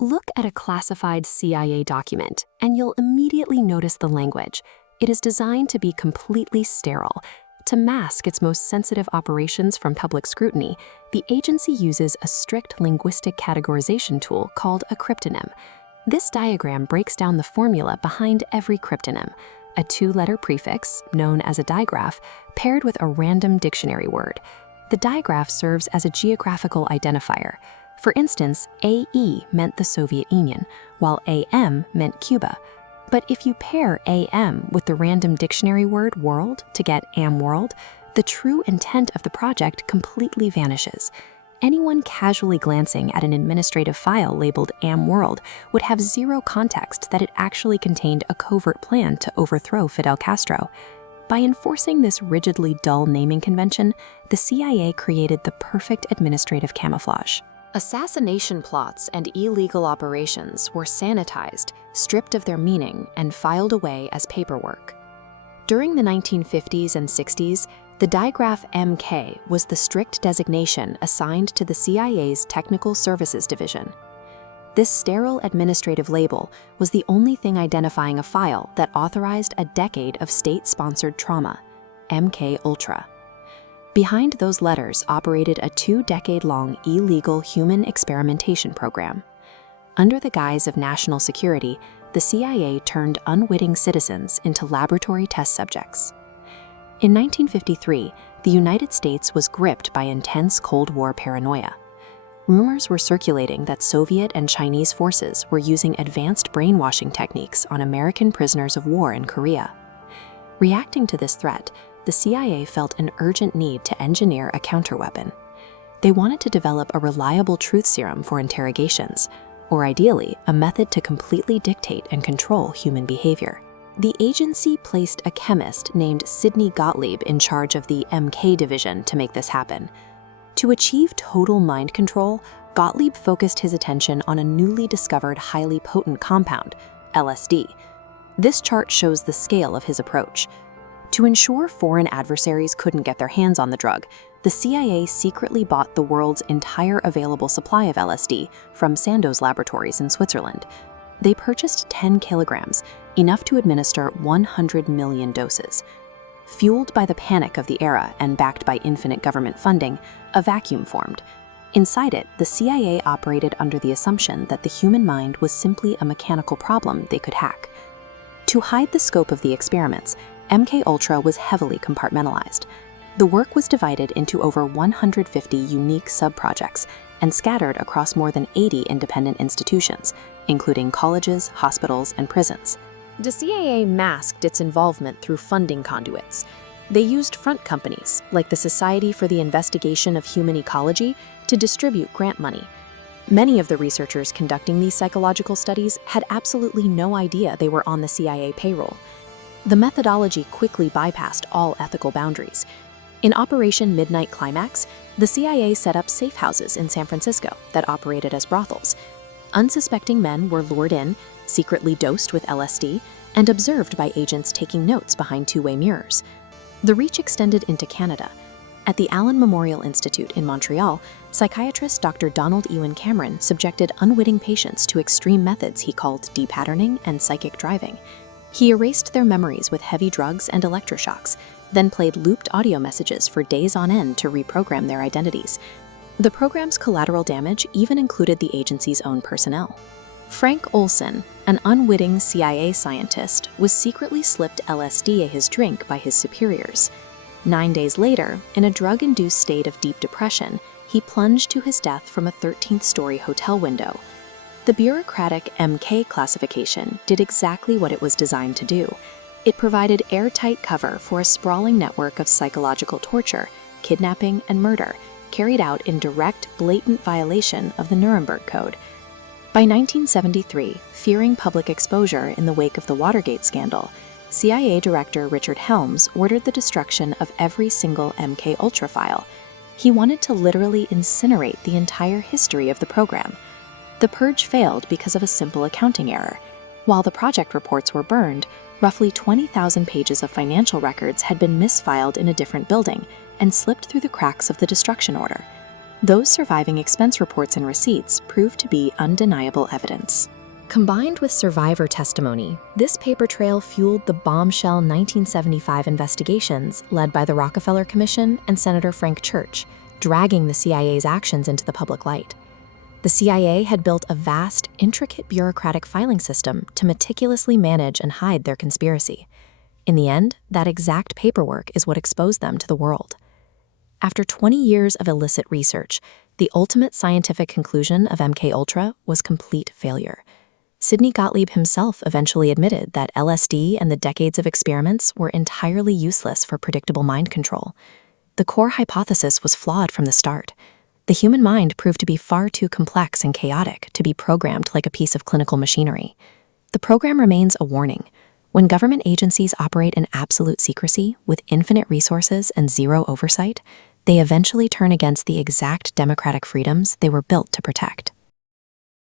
Look at a classified CIA document, and you'll immediately notice the language. It is designed to be completely sterile. To mask its most sensitive operations from public scrutiny, the agency uses a strict linguistic categorization tool called a cryptonym. This diagram breaks down the formula behind every cryptonym: a two-letter prefix, known as a digraph, paired with a random dictionary word. The digraph serves as a geographical identifier. For instance, AE meant the Soviet Union, while AM meant Cuba. But if you pair AM with the random dictionary word world to get am world, the true intent of the project completely vanishes. Anyone casually glancing at an administrative file labeled am world would have zero context that it actually contained a covert plan to overthrow Fidel Castro. By enforcing this rigidly dull naming convention, the CIA created the perfect administrative camouflage. Assassination plots and illegal operations were sanitized, stripped of their meaning, and filed away as paperwork. During the 1950s and 60s, the digraph MK was the strict designation assigned to the CIA's Technical Services Division. This sterile administrative label was the only thing identifying a file that authorized a decade of state-sponsored trauma, MKUltra. Behind those letters operated a 2-decade-long illegal human experimentation program. Under the guise of national security, the CIA turned unwitting citizens into laboratory test subjects. In 1953, the United States was gripped by intense Cold War paranoia. Rumors were circulating that Soviet and Chinese forces were using advanced brainwashing techniques on American prisoners of war in Korea. Reacting to this threat, the CIA felt an urgent need to engineer a counterweapon. They wanted to develop a reliable truth serum for interrogations, or ideally, a method to completely dictate and control human behavior. The agency placed a chemist named Sidney Gottlieb in charge of the MK division to make this happen. To achieve total mind control, Gottlieb focused his attention on a newly discovered highly potent compound, LSD. This chart shows the scale of his approach. To ensure foreign adversaries couldn't get their hands on the drug, the CIA secretly bought the world's entire available supply of LSD from Sandoz laboratories in Switzerland. They purchased 10 kilograms, enough to administer 100 million doses. Fueled by the panic of the era and backed by infinite government funding, a vacuum formed. Inside it, the CIA operated under the assumption that the human mind was simply a mechanical problem they could hack. To hide the scope of the experiments, MKUltra was heavily compartmentalized. The work was divided into over 150 unique sub-projects and scattered across more than 80 independent institutions, including colleges, hospitals, and prisons. The CIA masked its involvement through funding conduits. They used front companies, like the Society for the Investigation of Human Ecology, to distribute grant money. Many of the researchers conducting these psychological studies had absolutely no idea they were on the CIA payroll. The methodology quickly bypassed all ethical boundaries. In Operation Midnight Climax, the CIA set up safe houses in San Francisco that operated as brothels. Unsuspecting men were lured in, secretly dosed with LSD, and observed by agents taking notes behind two-way mirrors. The reach extended into Canada. At the Allen Memorial Institute in Montreal, psychiatrist Dr. Donald Ewan Cameron subjected unwitting patients to extreme methods he called depatterning and psychic driving. He erased their memories with heavy drugs and electroshocks, then played looped audio messages for days on end to reprogram their identities. The program's collateral damage even included the agency's own personnel. Frank Olson, an unwitting CIA scientist, was secretly slipped LSD in his drink by his superiors. 9 days later, in a drug-induced state of deep depression, he plunged to his death from a 13th-story hotel window. The bureaucratic MK classification did exactly what it was designed to do. It provided airtight cover for a sprawling network of psychological torture, kidnapping, and murder, carried out in direct, blatant violation of the Nuremberg Code. By 1973, fearing public exposure in the wake of the Watergate scandal, CIA Director Richard Helms ordered the destruction of every single MKUltra file. He wanted to literally incinerate the entire history of the program. The purge failed because of a simple accounting error. While the project reports were burned, roughly 20,000 pages of financial records had been misfiled in a different building and slipped through the cracks of the destruction order. Those surviving expense reports and receipts proved to be undeniable evidence. Combined with survivor testimony, this paper trail fueled the bombshell 1975 investigations led by the Rockefeller Commission and Senator Frank Church, dragging the CIA's actions into the public light. The CIA had built a vast, intricate bureaucratic filing system to meticulously manage and hide their conspiracy. In the end, that exact paperwork is what exposed them to the world. After 20 years of illicit research, the ultimate scientific conclusion of MKUltra was complete failure. Sidney Gottlieb himself eventually admitted that LSD and the decades of experiments were entirely useless for predictable mind control. The core hypothesis was flawed from the start. The human mind proved to be far too complex and chaotic to be programmed like a piece of clinical machinery. The program remains a warning. When government agencies operate in absolute secrecy, with infinite resources and zero oversight, they eventually turn against the exact democratic freedoms they were built to protect.